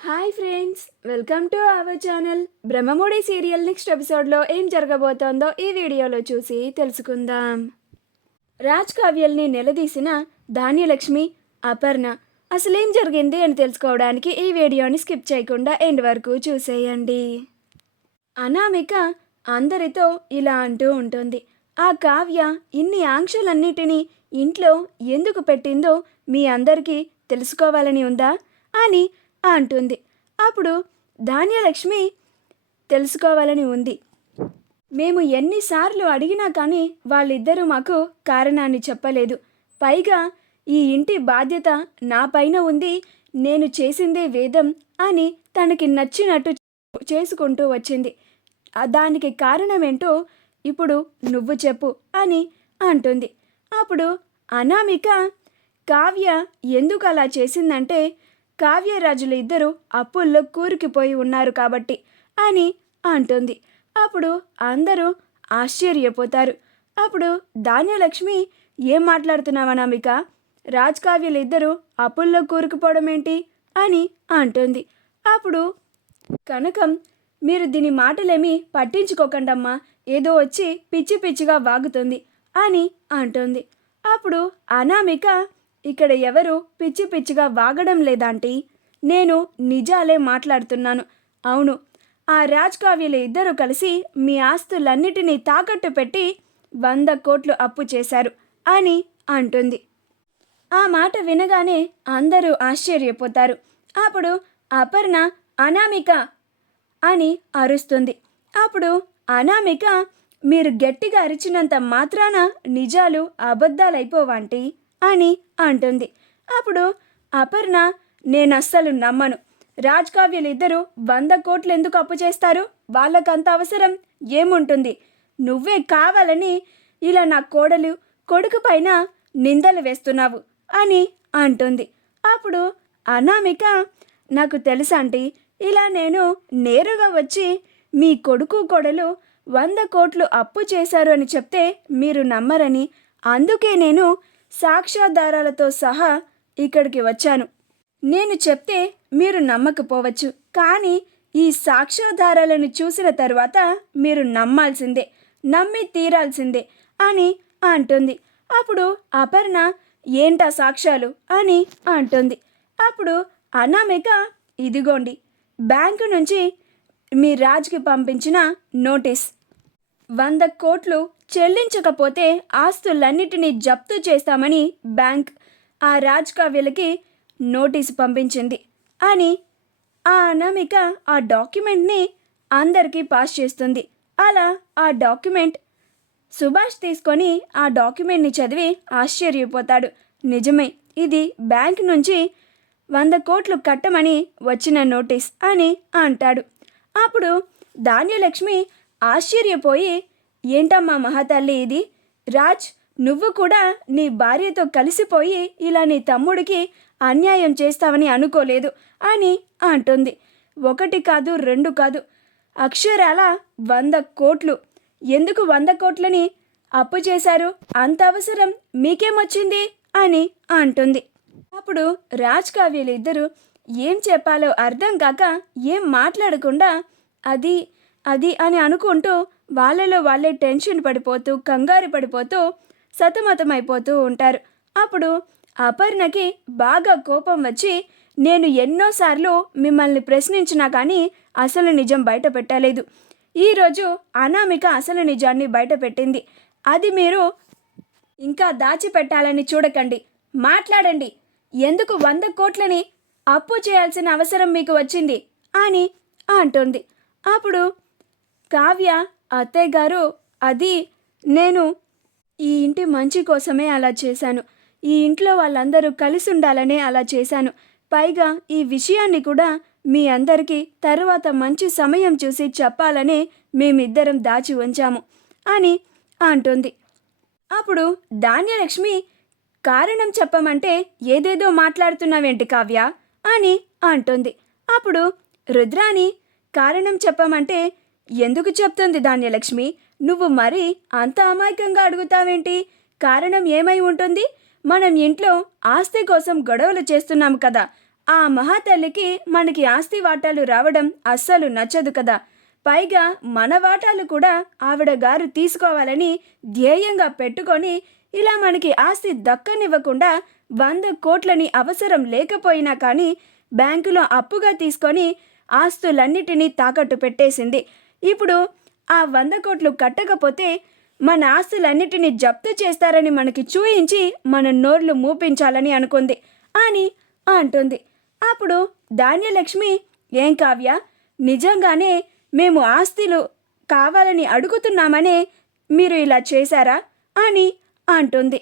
Hi friends, welcome to our channel. Brahmamudi serial next ఎపిసోడ్లో ఏం జరగబోతోందో ఈ వీడియోలో చూసి తెలుసుకుందాం. రాజ్ కావ్యల్ని నిలదీసిన ధాన్యలక్ష్మి, అపర్ణ అసలేం జరిగింది అని తెలుసుకోవడానికి ఈ వీడియోని స్కిప్ చేయకుండా ఎండ్ వరకు చూసేయండి. అనామిక అందరితో ఇలా అంటూ ఉంటుంది, ఆ కావ్య ఇన్ని ఆంక్షలన్నిటినీ ఇంట్లో ఎందుకు పెట్టిందో మీ అందరికీ తెలుసుకోవాలని ఉందా అని అంటుంది. అప్పుడు ధాన్యలక్ష్మి, తెలుసుకోవాలని ఉంది. మేము ఎన్నిసార్లు అడిగినా కానీ వాళ్ళిద్దరూ మాకు కారణాన్ని చెప్పలేదు. పైగా ఈ ఇంటి బాధ్యత నా పైన ఉంది, నేను చేసిందే వేదం అని తనకి నచ్చినట్టు చేసుకుంటూ వచ్చింది. దానికి కారణమేంటో ఇప్పుడు నువ్వు చెప్పు అని అంటుంది. అప్పుడు అనామిక, కావ్య ఎందుకు అలా చేసిందంటే కావ్యరాజులు ఇద్దరు అప్పుల్లో కూరుకుపోయి ఉన్నారు కాబట్టి అని అంటుంది. అప్పుడు అందరూ ఆశ్చర్యపోతారు. అప్పుడు ధాన్యలక్ష్మి, ఏం మాట్లాడుతున్నావు అనామిక? రాజ్ కావ్యలు ఇద్దరు అప్పుల్లో కూరుకుపోవడం ఏంటి అని అంటుంది. అప్పుడు కనకం, మీరు దీని మాటలేమీ పట్టించుకోకండమ్మా, ఏదో వచ్చి పిచ్చి పిచ్చిగా వాగుతుంది అని అంటుంది. అప్పుడు అనామిక, ఇక్కడ ఎవరు పిచ్చి పిచ్చిగా వాగడం లేదాంటీ, నేను నిజాలే మాట్లాడుతున్నాను. అవును, ఆ రాజ్ కావ్యలు ఇద్దరు కలిసి మీ ఆస్తులన్నిటినీ తాకట్టు పెట్టి 100 కోట్లు అప్పు చేశారు అని అంటుంది. ఆ మాట వినగానే అందరూ ఆశ్చర్యపోతారు. అప్పుడు అపర్ణ, అనామిక అని అరుస్తుంది. అప్పుడు అనామిక, మీరు గట్టిగా అరిచినంత మాత్రాన నిజాలు అబద్ధాలైపోవాంటీ అని అంటుంది. అప్పుడు అపర్ణ, నేనస్సలు నమ్మను. రాజ్ కావ్యలు ఇద్దరు 100 కోట్లు ఎందుకు అప్పు చేస్తారు? వాళ్ళకంత అవసరం ఏముంటుంది? నువ్వే కావాలని ఇలా నా కొడుకు పైన నిందలు వేస్తున్నావు అని అంటుంది. అప్పుడు అనామిక, నాకు తెలుసంటీ, ఇలా నేను నేరుగా వచ్చి మీ కొడుకు కోడలు 100 కోట్లు అప్పు చేశారు అని చెప్తే మీరు నమ్మరని, అందుకే నేను సాక్ష్యాధారాలతో సహా ఇక్కడికి వచ్చాను. నేను చెప్తే మీరు నమ్మకపోవచ్చు, కానీ ఈ సాక్ష్యాధారాలను చూసిన తర్వాత మీరు నమ్మాల్సిందే, నమ్మి తీరాల్సిందే అని అంటుంది. అప్పుడు అపర్ణ, ఏంటా సాక్ష్యాలు అని అంటుంది. అప్పుడు అనామిక, ఇదిగోండి బ్యాంకు నుంచి మీ రాజ్కి పంపించిన నోటీస్. 100 కోట్లు చెల్లించకపోతే ఆస్తులన్నిటినీ జప్తు చేస్తామని బ్యాంక్ ఆ రాజ్ కావ్యలకి నోటీసు పంపించింది అని ఆ అనామిక ఆ డాక్యుమెంట్ని అందరికీ పాస్ చేస్తుంది. అలా ఆ డాక్యుమెంట్ సుభాష్ తీసుకొని ఆ డాక్యుమెంట్ని చదివి ఆశ్చర్యపోతాడు. నిజమే, ఇది బ్యాంక్ నుంచి 100 కోట్లు కట్టమని వచ్చిన నోటీస్ అని అంటాడు. అప్పుడు ధాన్యలక్ష్మి ఆశ్చర్యపోయి, ఏంటమ్మా మహాతల్లి ఇది? రాజ్, నువ్వు కూడా నీ భార్యతో కలిసిపోయి ఇలా నీ తమ్ముడికి అన్యాయం చేస్తావని అనుకోలేదు అని అంటుంది. 1 కాదు 2 కాదు, అక్షరాల 100 కోట్లు. ఎందుకు 100 కోట్లని అప్పు చేశారు? అంత అవసరం మీకేమొచ్చింది అని అంటుంది. అప్పుడు రాజ్ కావ్యలు ఇద్దరు ఏం చెప్పాలో అర్థం కాక ఏం మాట్లాడకుండా అది అది అని అనుకుంటూ వాళ్ళలో వాళ్ళే టెన్షన్ పడిపోతూ కంగారు పడిపోతూ సతమతమైపోతూ ఉంటారు. అప్పుడు అపర్ణకి బాగా కోపం వచ్చి, నేను ఎన్నోసార్లు మిమ్మల్ని ప్రశ్నించినా కానీ అసలు నిజం బయట పెట్టలేదు. ఈరోజు అనామిక అసలు నిజాన్ని బయట పెట్టింది. అది మీరు ఇంకా దాచిపెట్టాలని చూడకండి, మాట్లాడండి. ఎందుకు 100 కోట్లని అప్పు చేయాల్సిన అవసరం మీకు వచ్చింది అని అంటుంది. అప్పుడు కావ్య, అత్తయ్య గారు, అది నేను ఈ ఇంటి మంచి కోసమే అలా చేశాను. ఈ ఇంట్లో వాళ్ళందరూ కలిసి ఉండాలనే అలా చేశాను. పైగా ఈ విషయాన్ని కూడా మీ అందరికీ తర్వాత మంచి సమయం చూసి చెప్పాలనే మేమిద్దరం దాచి ఉంచాము అని అంటుంది. అప్పుడు ధాన్యలక్ష్మి, కారణం చెప్పమంటే ఏదేదో మాట్లాడుతున్నావేంటి కావ్య అని అంటుంది. అప్పుడు రుద్రాణి, కారణం చెప్పమంటే ఎందుకు చెప్తుంది ధాన్యలక్ష్మి? నువ్వు మరీ అంత అమాయకంగా అడుగుతావేంటి? కారణం ఏమై ఉంటుంది? మనం ఇంట్లో ఆస్తి కోసం గొడవలు చేస్తున్నాము కదా, ఆ మహాతల్లికి మనకి ఆస్తి వాటాలు రావడం అస్సలు నచ్చదు కదా. పైగా మన వాటాలు కూడా ఆవిడ గారు తీసుకోవాలని ధ్యేయంగా పెట్టుకొని ఇలా మనకి ఆస్తి దక్కనివ్వకుండా 100 కోట్లని అవసరం లేకపోయినా కానీ బ్యాంకులో అప్పుగా తీసుకొని ఆస్తులన్నిటినీ తాకట్టు పెట్టేసింది. ఇప్పుడు ఆ 100 కోట్లు కట్టకపోతే మన ఆస్తులన్నిటినీ జప్తు చేస్తారని మనకి చూయించి మన నోర్లు మూపించాలని అనుకుంది అని అంటుంది. అప్పుడు ధాన్యలక్ష్మి, ఏం కావ్య, నిజంగానే మేము ఆస్తులు కావాలని అడుగుతున్నామనే మీరు ఇలా చేశారా అని అంటుంది.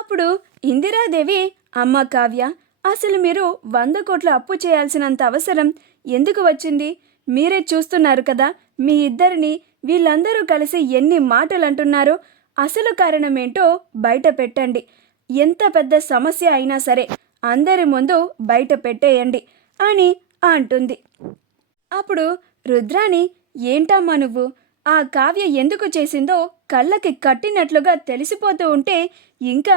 అప్పుడు ఇందిరాదేవి, అమ్మ కావ్య, అసలు మీరు 100 కోట్ల అప్పు చేయాల్సినంత అవసరం ఎందుకు వచ్చింది? మీరే చూస్తున్నారు కదా మీ ఇద్దరిని వీళ్ళందరూ కలిసి ఎన్ని మాటలు అంటున్నారో. అసలు కారణమేంటో బయట పెట్టండి. ఎంత పెద్ద సమస్య అయినా సరే అందరి ముందు బయట పెట్టేయండి అని అంటుంది. అప్పుడు రుద్రాణి, ఏంటమ్మా నువ్వు, ఆ కావ్య ఎందుకు చేసిందో కళ్ళకి కట్టినట్లుగా తెలిసిపోతూ ఉంటే ఇంకా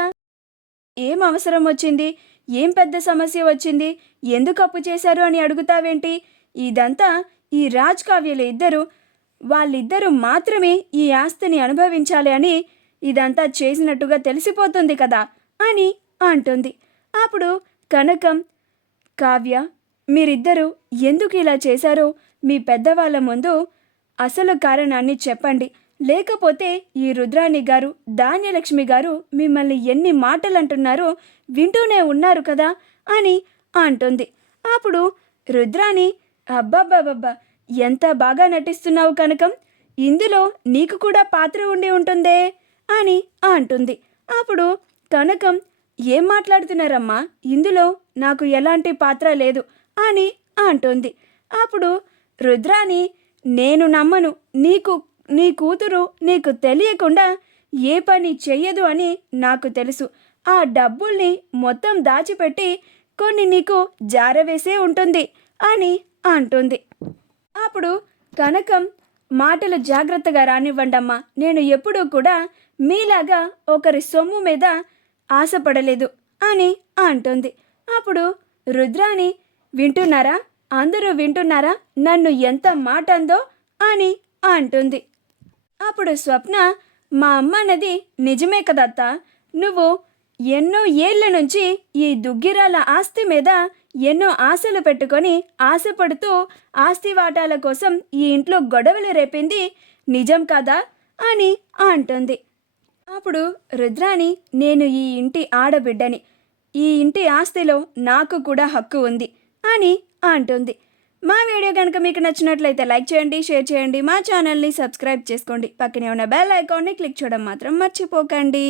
ఏం అవసరం వచ్చింది, ఏం పెద్ద సమస్య వచ్చింది, ఎందుకు అప్పు చేశారు అని అడుగుతావేంటి? ఇదంతా ఈ రాజ్ కావ్యలు వాళ్ళిద్దరూ మాత్రమే ఈ ఆస్తిని అనుభవించాలి అని ఇదంతా చేసినట్టుగా తెలిసిపోతుంది కదా అని అంటుంది. అప్పుడు కనకం, కావ్య, మీరిద్దరూ ఎందుకు ఇలా చేశారో మీ పెద్దవాళ్ళ ముందు అసలు కారణాన్ని చెప్పండి. లేకపోతే ఈ రుద్రాణి గారు, ధాన్యలక్ష్మి గారు మిమ్మల్ని ఎన్ని మాటలు అంటున్నారో వింటూనే ఉన్నారు కదా అని అంటుంది. అప్పుడు రుద్రాణి, అబ్బాబ్బాబ్బా, ఎంత బాగా నటిస్తున్నావు కనకం, ఇందులో నీకు కూడా పాత్ర ఉండి ఉంటుందే అని అంటుంది. అప్పుడు కనకం, ఏం మాట్లాడుతున్నారమ్మా, ఇందులో నాకు ఎలాంటి పాత్ర లేదు అని అంటుంది. అప్పుడు రుద్రాణి, నేను నమ్మను, నీ కూతురు నీకు తెలియకుండా ఏ పని చెయ్యదు అని నాకు తెలుసు. ఆ డబ్బుల్ని మొత్తం దాచిపెట్టి కొన్ని నీకు జారవేసే ఉంటుంది అని అంటుంది. అప్పుడు కనకం, మాటలు జాగ్రత్తగా రానివ్వండమ్మా, నేను ఎప్పుడూ కూడా మీలాగా ఒకరి సొమ్ము మీద ఆశపడలేదు అని అంటుంది. అప్పుడు రుద్రాణి, వింటున్నారా, అందరూ వింటున్నారా నన్ను ఎంత మాట అందో అని అంటుంది. అప్పుడు స్వప్న, మా అమ్మ అన్నది నిజమే కదత్తా, నువ్వు ఎన్నో ఏళ్ల నుంచి ఈ దుగ్గిరాల ఆస్తి మీద ఎన్నో ఆశలు పెట్టుకొని ఆశపడుతూ ఆస్తి వాటాల కోసం ఈ ఇంట్లో గొడవలు రేపింది నిజం కాదా అని అంటుంది. అప్పుడు రుద్రాణి, నేను ఈ ఇంటి ఆడబిడ్డని, ఈ ఇంటి ఆస్తిలో నాకు కూడా హక్కు ఉంది అని అంటుంది. మా వీడియో కనుక మీకు నచ్చినట్లయితే లైక్ చేయండి, షేర్ చేయండి, మా ఛానల్ని సబ్స్క్రైబ్ చేసుకోండి, పక్కనే ఉన్న బెల్ ఐకాన్ని క్లిక్ చేయడం మాత్రం మర్చిపోకండి.